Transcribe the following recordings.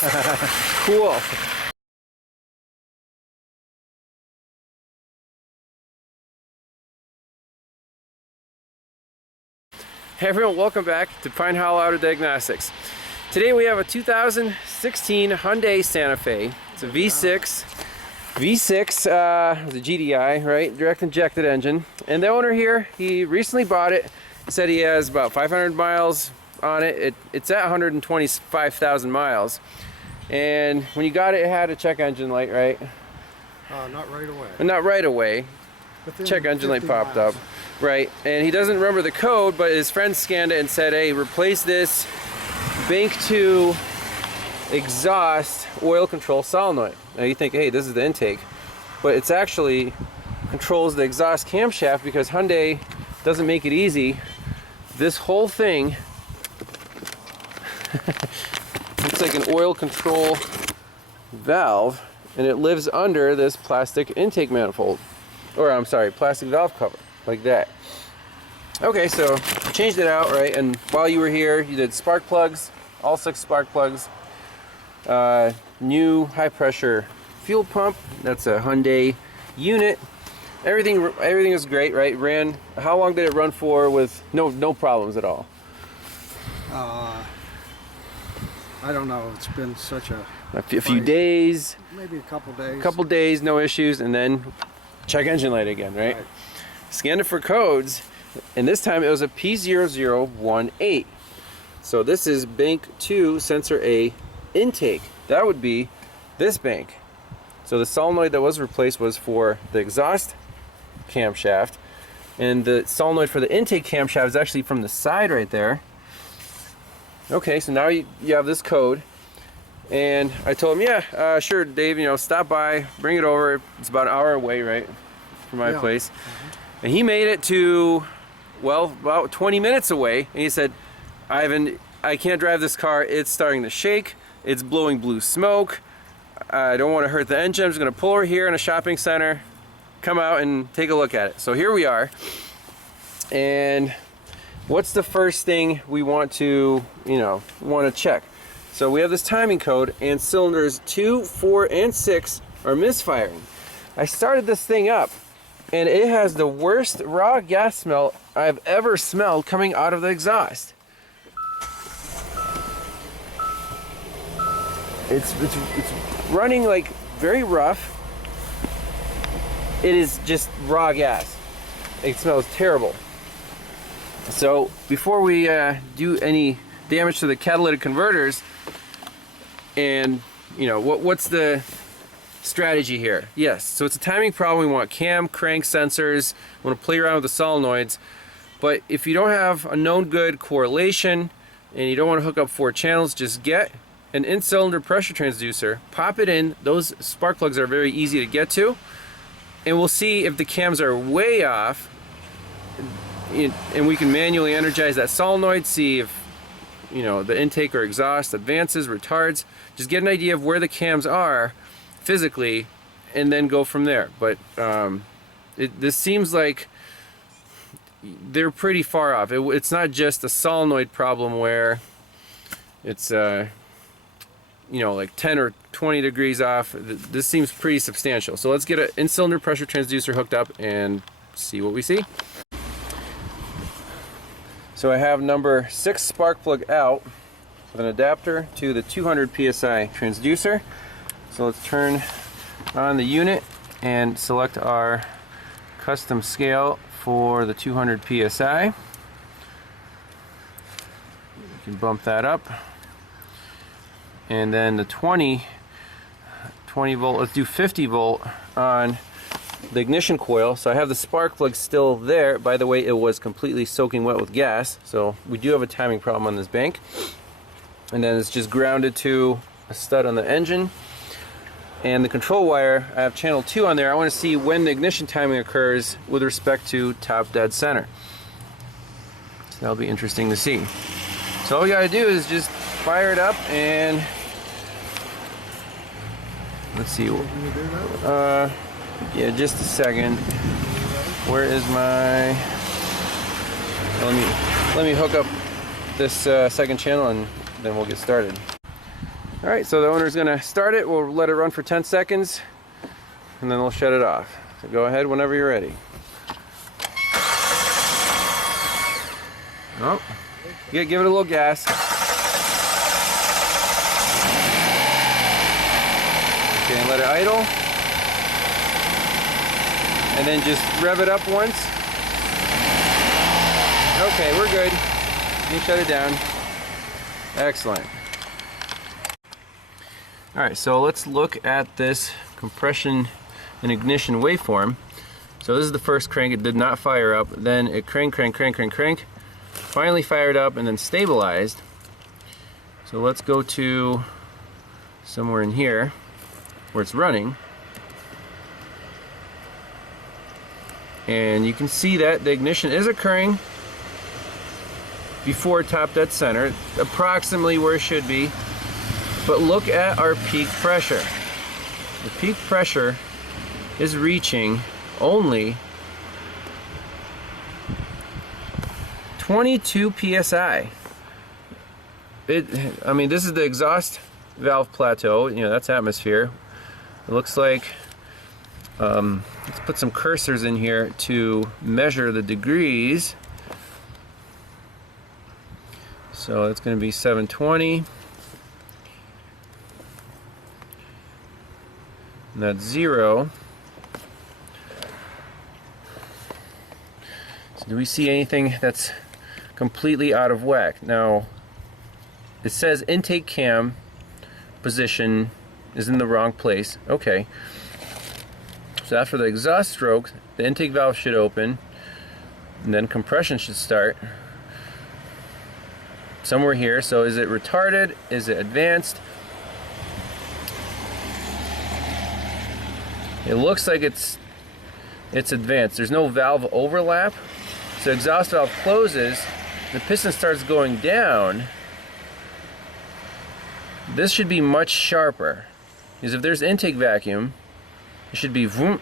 Cool. Hey everyone, welcome back to Pine Hollow Auto Diagnostics. Today we have a 2016 Hyundai Santa Fe. It's a V6. It's a GDI, right? Direct injected engine. And the owner here, he recently bought it. He said he has about 500 miles on it. It's at 125,000 miles. And when you got it, it had a check engine light, right? Not right away. Not right away. Check engine light popped up. Right, and he doesn't remember the code, but his friend scanned it and said, hey, replace this bank 2 exhaust oil control solenoid. Now you think, hey, this is the intake, but it's actually controls the exhaust camshaft, because Hyundai doesn't make it easy. This whole thing looks like an oil control valve, and it lives under this plastic intake manifold, or I'm sorry, plastic valve cover. Like that. Okay, so changed it out, right? And while you were here, you did spark plugs, all 6 spark plugs. New high pressure fuel pump. That's a Hyundai unit. Everything is great, right? Ran. How long did it run for with no problems at all? I don't know. It's been such a few days. Maybe a couple days. A couple days, no issues, and then check engine light again, right? Scanned it for codes, and this time it was a P0018. So this is bank 2 sensor A intake. That would be this bank. So the solenoid that was replaced was for the exhaust camshaft, and the solenoid for the intake camshaft is actually from the side right there. Okay, so now you have this code, and I told him, yeah, sure, Dave, stop by, bring it over. It's about an hour away, right, from my place. And he made it to, well, about 20 minutes away, and he said, Ivan, I can't drive this car. It's starting to shake. It's blowing blue smoke. I don't want to hurt the engine. I'm just going to pull over here in a shopping center, come out and take a look at it. So here we are. And what's the first thing we want to, check? So we have this timing code, and cylinders 2, 4, and 6 are misfiring. I started this thing up, and it has the worst raw gas smell I've ever smelled coming out of the exhaust. It's running like very rough. It is just raw gas. It smells terrible. So before we do any damage to the catalytic converters, and what's the strategy here? Yes, so it's a timing problem. We want cam, crank sensors. We want to play around with the solenoids. But if you don't have a known good correlation and you don't want to hook up 4 channels, just get an in-cylinder pressure transducer, pop it in. Those spark plugs are very easy to get to, and we'll see if the cams are way off, and we can manually energize that solenoid, see if the intake or exhaust advances, retards. Just get an idea of where the cams are physically, and then go from there. But this seems like they're pretty far off. It's not just a solenoid problem where it's like 10 or 20 degrees off. This seems pretty substantial. So let's get an in-cylinder pressure transducer hooked up and see what we see. So I have number 6 spark plug out with an adapter to the 200 PSI transducer. So let's turn on the unit and select our custom scale for the 200 PSI. We can bump that up. And then the 20 volt, let's do 50 volt on the ignition coil. So I have the spark plug still there. By the way, it was completely soaking wet with gas. So we do have a timing problem on this bank. And then it's just grounded to a stud on the engine. And the control wire, I have channel 2 on there. I want to see when the ignition timing occurs with respect to top dead center. So that'll be interesting to see. So all we gotta do is just fire it up, and let's see. Yeah, just a second. Where is my? Let me hook up this second channel, and then we'll get started. All right, so the owner's gonna start it. We'll let it run for 10 seconds and then we'll shut it off. So go ahead whenever you're ready. Oh, give it a little gas. Okay, and let it idle. And then just rev it up once. Okay, we're good. You can shut it down. Excellent. Alright, so let's look at this compression and ignition waveform. So this is the first crank. It did not fire up. Then it crank, finally fired up and then stabilized. So let's go to somewhere in here where it's running. And you can see that the ignition is occurring before top dead center, approximately where it should be. But look at our peak pressure. The peak pressure is reaching only 22 psi. I mean, this is the exhaust valve plateau. You know, that's atmosphere. It looks like, let's put some cursors in here to measure the degrees. So it's going to be 720. And that's 0. So do we see anything that's completely out of whack? Now, it says intake cam position is in the wrong place. Okay. So after the exhaust stroke, the intake valve should open, and then compression should start somewhere here. So is it retarded? Is it advanced? It looks like it's advanced. There's no valve overlap. So exhaust valve closes, the piston starts going down. This should be much sharper, because if there's intake vacuum, it should be vroom,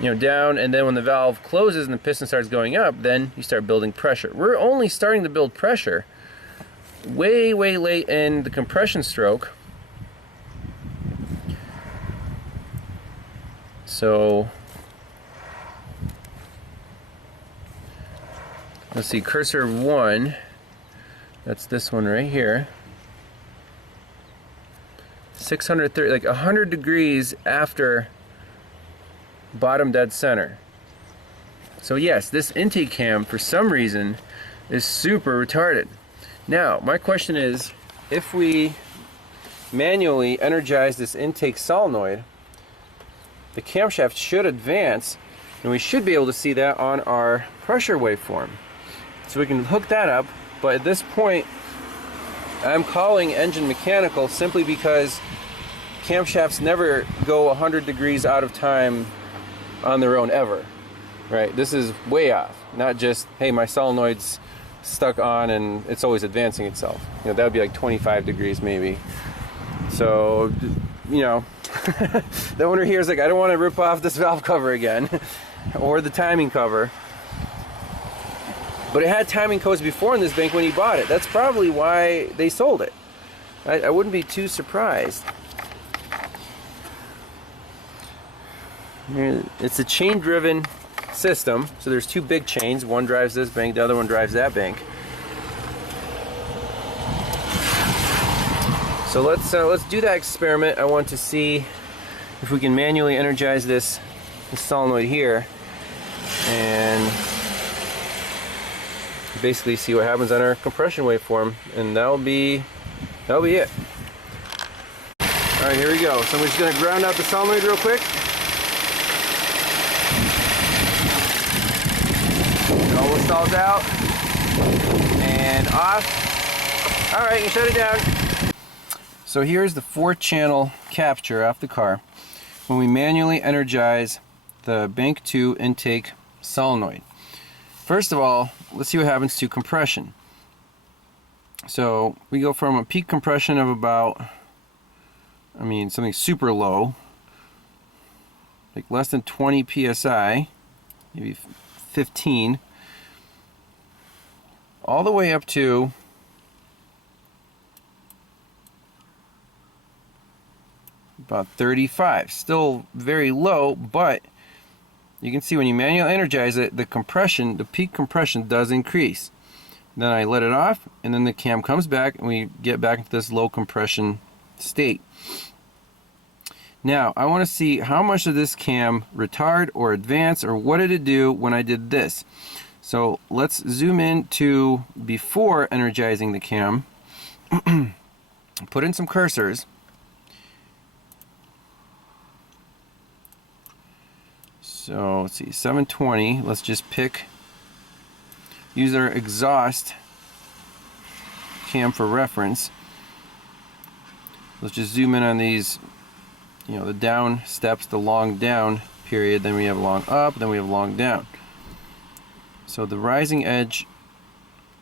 down, and then when the valve closes and the piston starts going up, then you start building pressure. We're only starting to build pressure way late in the compression stroke. So let's see, cursor 1, that's this one right here. 630, like 100 degrees after bottom dead center. So yes, this intake cam for some reason is super retarded. Now, my question is, if we manually energize this intake solenoid, the camshaft should advance, and we should be able to see that on our pressure waveform. So we can hook that up, but at this point, I'm calling engine mechanical simply because camshafts never go 100 degrees out of time on their own ever, right? This is way off, not just, hey, my solenoid's stuck on and it's always advancing itself. That would be like 25 degrees maybe. So, the owner here is like, I don't want to rip off this valve cover again, or the timing cover. But it had timing codes before in this bank when he bought it. That's probably why they sold it. I wouldn't be too surprised. It's a chain-driven system, so there's two big chains. One drives this bank, the other one drives that bank. So let's do that experiment. I want to see if we can manually energize this solenoid here and basically see what happens on our compression waveform, and that'll be it. All right, here we go. So I'm just going to ground out the solenoid real quick. It almost stalls out and off. All right, you shut it down. So here's the 4-channel capture off the car when we manually energize the bank 2 intake solenoid. First of all, let's see what happens to compression. So we go from a peak compression of about, something super low, like less than 20 psi, maybe 15, all the way up to about 35. Still very low, but you can see when you manually energize it, the compression, the peak compression does increase. Then I let it off, and then the cam comes back, and we get back into this low compression state. Now, I want to see how much did this cam retard or advance, or what did it do when I did this. So let's zoom in to before energizing the cam. Put in some cursors. So let's see, 720. Let's just pick, use our exhaust cam for reference. Let's just zoom in on these, you know, the down steps, the long down period, then we have long up, then we have long down. So the rising edge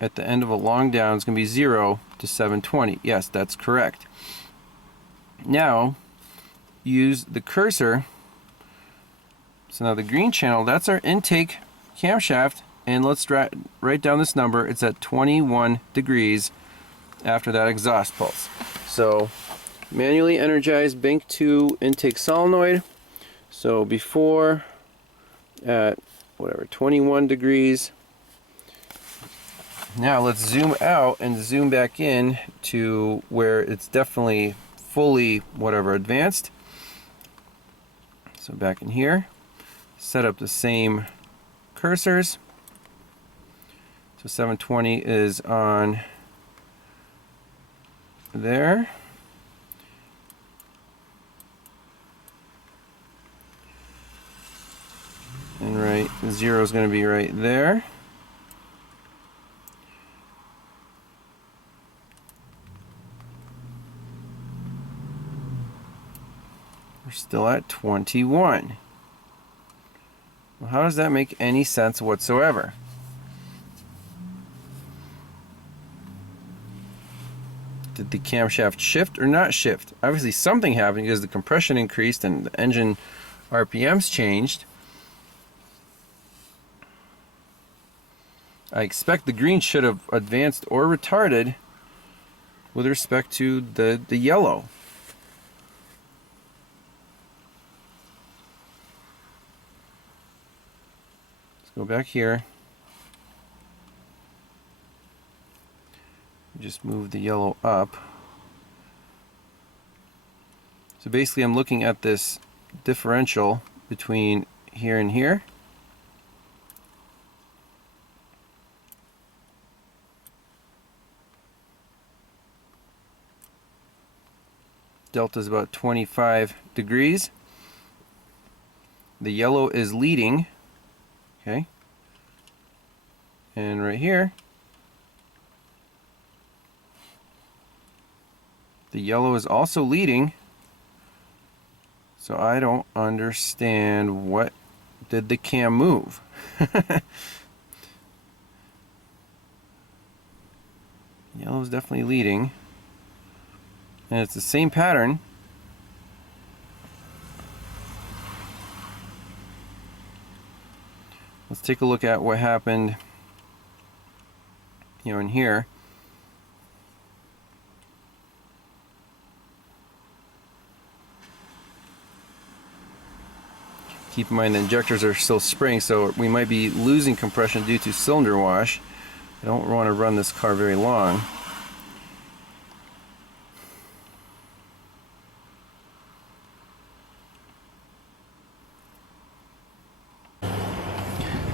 at the end of a long down is going to be 0 to 720. Yes, that's correct. Now, use the cursor. So now the green channel, that's our intake camshaft, and let's write down this number. It's at 21 degrees after that exhaust pulse. So manually energize bank 2 intake solenoid. So before at whatever, 21 degrees. Now let's zoom out and zoom back in to where it's definitely fully whatever advanced. So back in here, set up the same cursors. So 720 is on there. And right, 0 is going to be right there. We're still at 21. Well, how does that make any sense whatsoever? Did the camshaft shift or not shift? Obviously something happened because the compression increased and the engine RPMs changed. I expect the green should have advanced or retarded with respect to the yellow. Let's go back here. Just move the yellow up. So basically I'm looking at this differential between here and here. Delta is about 25 degrees. The yellow is leading, okay? And right here, the yellow is also leading. So I don't understand, what did the cam move? Yellow is definitely leading. And it's the same pattern. Let's take a look at what happened, you know, in here. Keep in mind the injectors are still spring, so we might be losing compression due to cylinder wash. I don't want to run this car very long.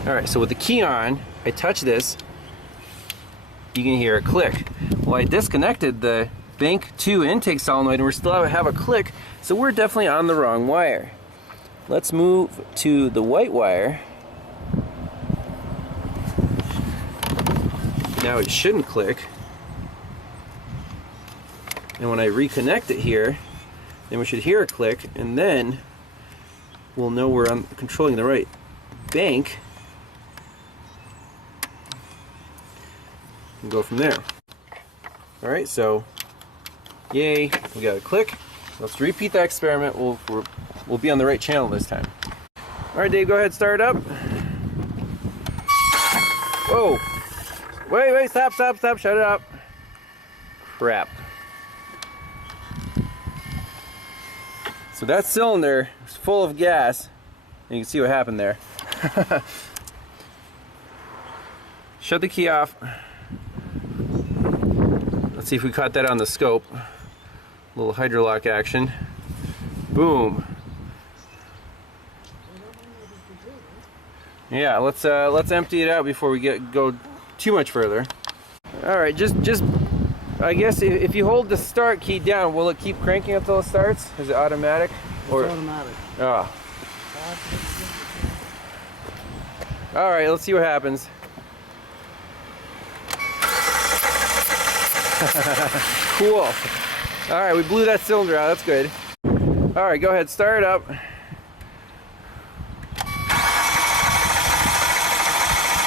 Alright, so with the key on, I touch this, you can hear a click. Well, I disconnected the bank 2 intake solenoid and we still have a click, so we're definitely on the wrong wire. Let's move to the white wire. Now it shouldn't click. And when I reconnect it here, then we should hear a click, and then we'll know we're controlling the right bank. And go from there. Alright, so yay, we got a click. Let's repeat that experiment. We'll be on the right channel this time. Alright, Dave, go ahead, start it up. Whoa! Wait, stop, shut it up. Crap. So that cylinder is full of gas. You can see what happened there. Shut the key off. Let's see if we caught that on the scope. A little hydrolock action. Boom. Yeah, let's empty it out before we go too much further. All right, just I guess if you hold the start key down, will it keep cranking until it starts? Is it automatic? It's automatic. Oh. All right, let's see what happens. Cool. All right, we blew that cylinder out. That's good. All right, go ahead, start it up.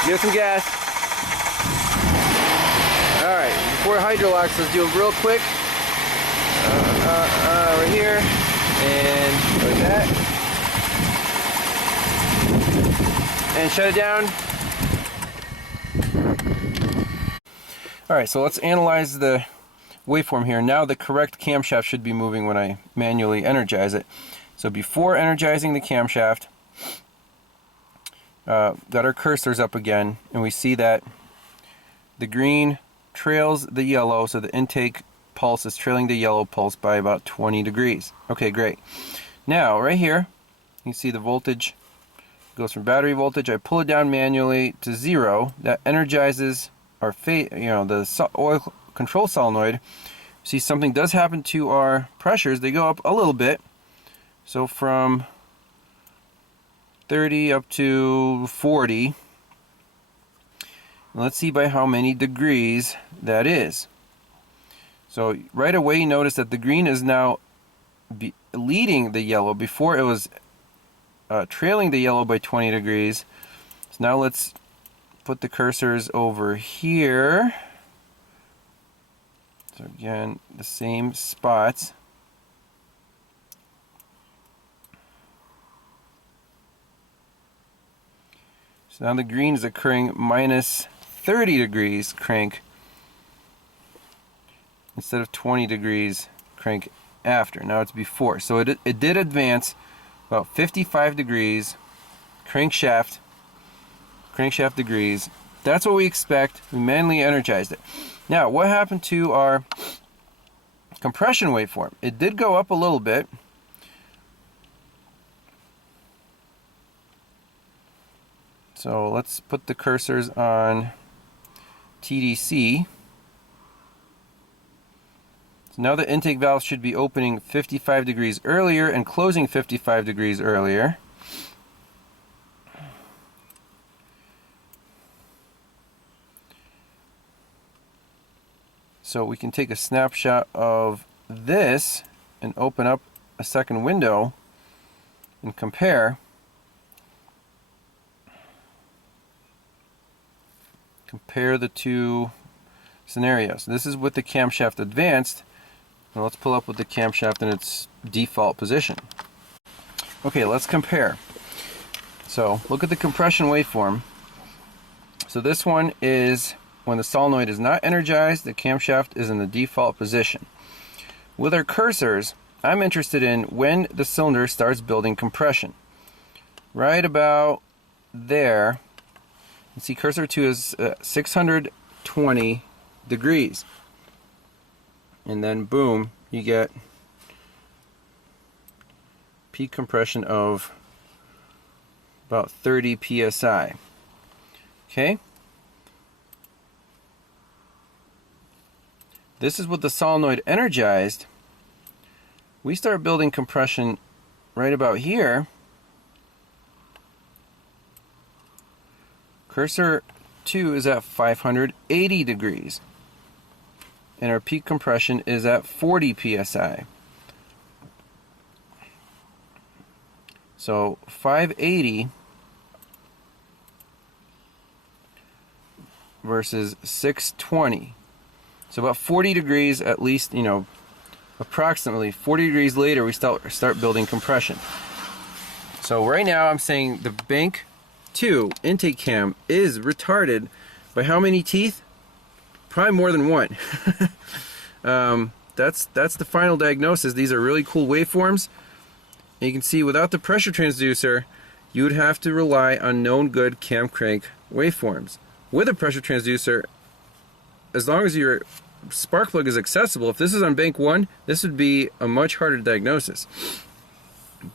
Give it some gas. All right, before hydrolocks, let's do it real quick. Right here, and like that. And shut it down. All right, so let's analyze the waveform here. Now the correct camshaft should be moving when I manually energize it. So before energizing the camshaft, got our cursors up again, and we see that the green trails the yellow, so the intake pulse is trailing the yellow pulse by about 20 degrees. Okay, great. Now, right here, you see the voltage goes from battery voltage. I pull it down manually to 0. That energizes our the oil control solenoid. See, something does happen to our pressures. They go up a little bit. So from 30 up to 40. Let's see by how many degrees that is. So right away you notice that the green is now leading the yellow. Before it was trailing the yellow by 20 degrees. So now let's put the cursors over here. So again, the same spots. So now the green is occurring minus 30 degrees crank instead of 20 degrees crank after. Now it's before. So it did advance about 55 degrees crankshaft degrees. That's what we expect. We manually energized it. Now, what happened to our compression waveform? It did go up a little bit. So let's put the cursors on TDC. So now the intake valve should be opening 55 degrees earlier and closing 55 degrees earlier. So we can take a snapshot of this and open up a second window and compare. Compare the two scenarios. This is with the camshaft advanced. Now let's pull up with the camshaft in its default position. Okay, let's compare. So look at the compression waveform. So this one is when the solenoid is not energized, the camshaft is in the default position. With our cursors, I'm interested in when the cylinder starts building compression. Right about there. You see cursor 2 is 620 degrees. And then boom, you get peak compression of about 30 psi. Okay? This is with the solenoid energized. We start building compression right about here. Cursor 2 is at 580 degrees. And our peak compression is at 40 psi. So 580 versus 620. So about 40 degrees at least, approximately 40 degrees later we start building compression. So right now I'm saying the bank 2 intake cam is retarded by how many teeth? Probably more than one. That's the final diagnosis. These are really cool waveforms. And you can see without the pressure transducer, you would have to rely on known good cam crank waveforms. With a pressure transducer, as long as your spark plug is accessible, if this is on bank 1, this would be a much harder diagnosis.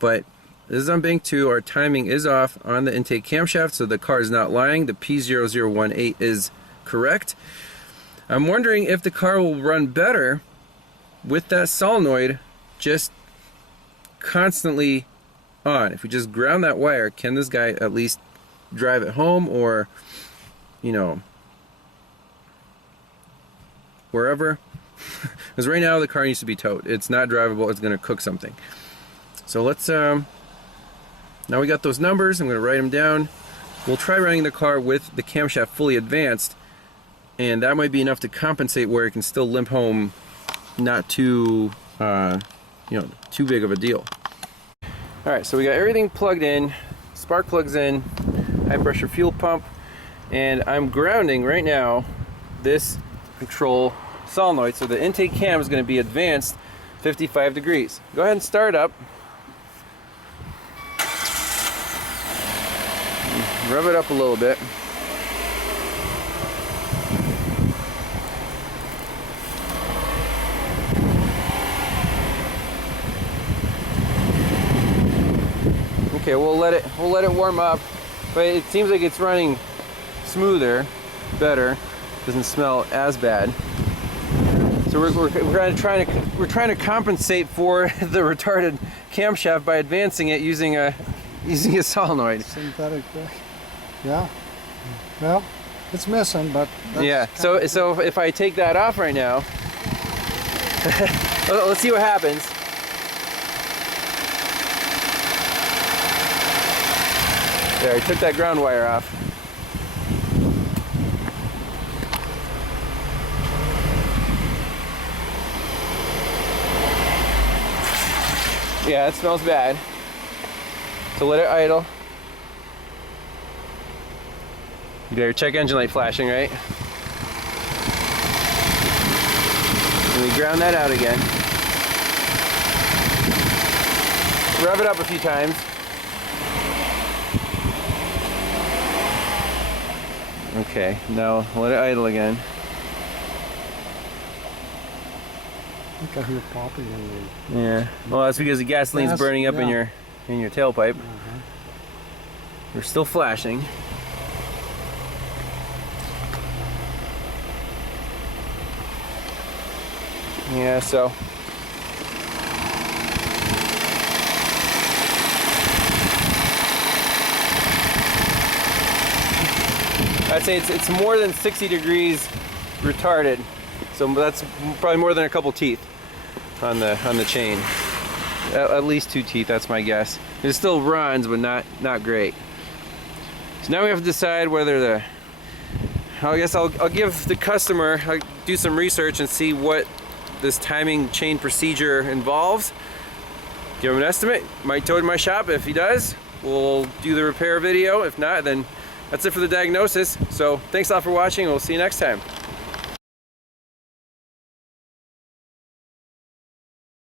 But this is on bank 2, our timing is off on the intake camshaft, so the car is not lying. The P0018 is correct. I'm wondering if the car will run better with that solenoid just constantly on. If we just ground that wire, can this guy at least drive it home, or, you know, wherever? Because right now the car needs to be towed. It's not drivable. It's going to cook something. So let's, now we got those numbers, I'm going to write them down. We'll try running the car with the camshaft fully advanced, and that might be enough to compensate where it can still limp home, not too, you know, too big of a deal. Alright, so we got everything plugged in, spark plugs in, high pressure fuel pump, and I'm grounding right now this control solenoid, so the intake cam is going to be advanced 55 degrees. Go ahead and start up. Rev it up a little bit. Okay, we'll let it warm up, but it seems like it's running smoother, better, doesn't smell as bad. So we're trying to compensate for the retarded camshaft by advancing it using a solenoid. Synthetic, yeah. Well, it's missing, but that's yeah. So if I take that off right now, let's see what happens. There, I took that ground wire off. Yeah, it smells bad. So let it idle. You got your check engine light flashing, right? And we ground that out again. Rev it up a few times. Okay, now let it idle again. I think I hear popping in the... Yeah, well that's because the gasoline's burning up in your tailpipe. We're still flashing. Yeah, so I'd say it's more than 60 degrees retarded. So that's probably more than a couple teeth on the chain. At least 2 teeth, that's my guess. It still runs, but not great. So now we have to decide whether I guess I'll give the customer, I'll do some research and see what this timing chain procedure involves. Give him an estimate. Might tow to my shop. If he does, we'll do the repair video. If not, then that's it for the diagnosis. So thanks a lot for watching, and we'll see you next time.